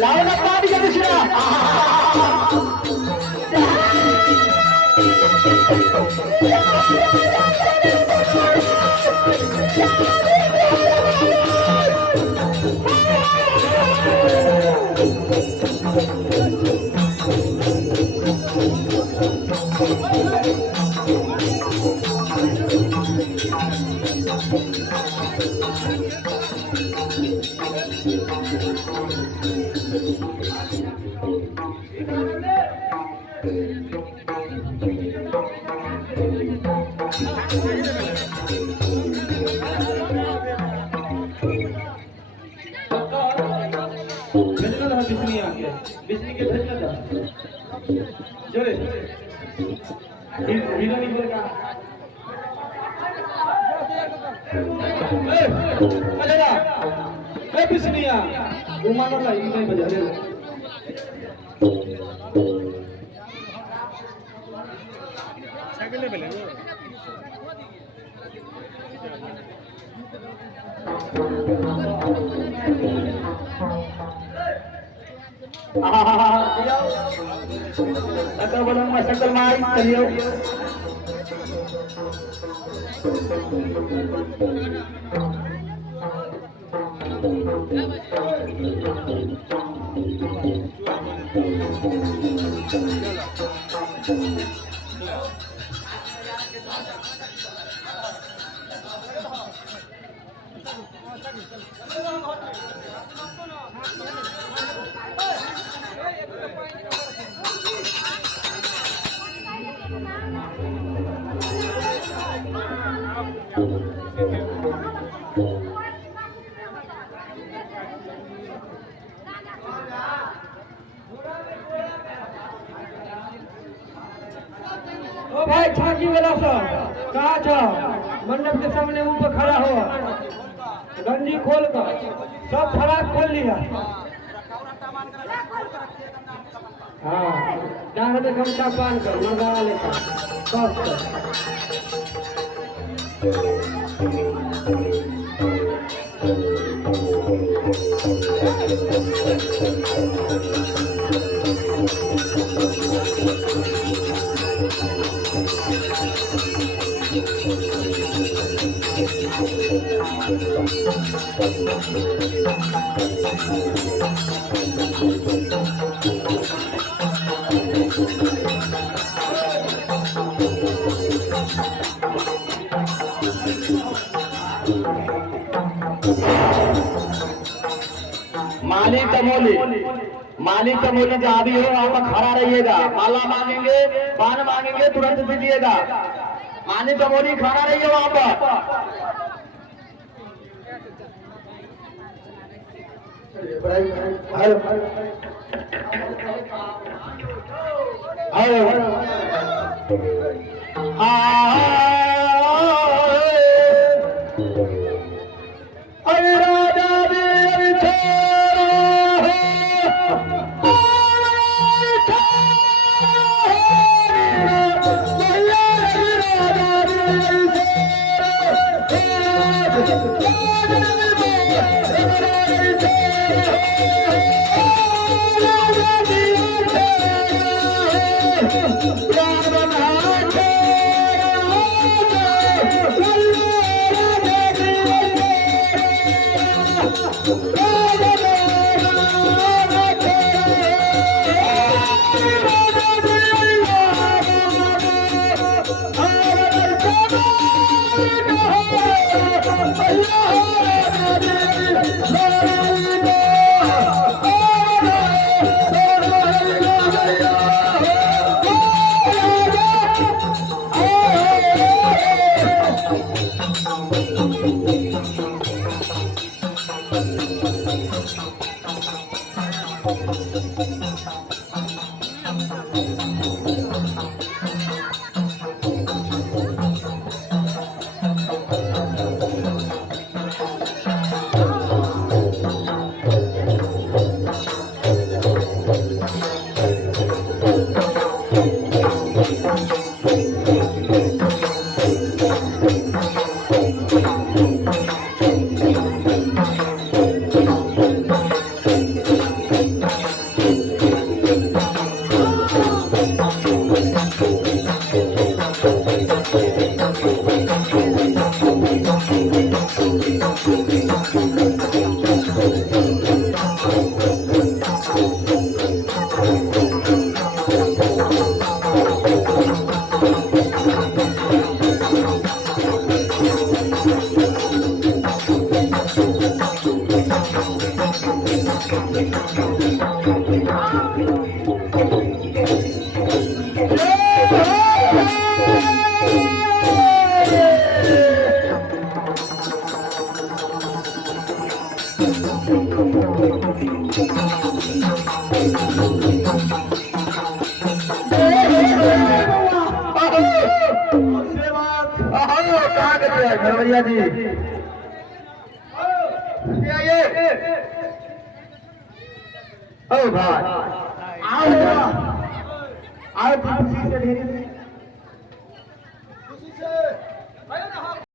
लावला पाणी का दुसरा बिजली के भेजना था जो हीरो निकल का अजरा बिजलियां उमानो ला ये नहीं बजा रहे साइकिल ले ले Atau belum masuk ke main, beliau. ओ भाई छाकी वाला सब कहाँ था? मंडप के सामने मुंह पर खड़ा हुआ, गंजी खोल कर सब फराक खोल लिया। हाँ, डांग से गमछा बांध कर मजा लेता मालिक तमोली जहाँ भी हो आप खड़ा रहिएगा। माला मांगेंगे, पान मांगेंगे, तुरंत दीजिएगा। मालिक तमोली खड़ा रहिए वहाँ पर। भैया जी ओ भाई आओ खुशी से धीरे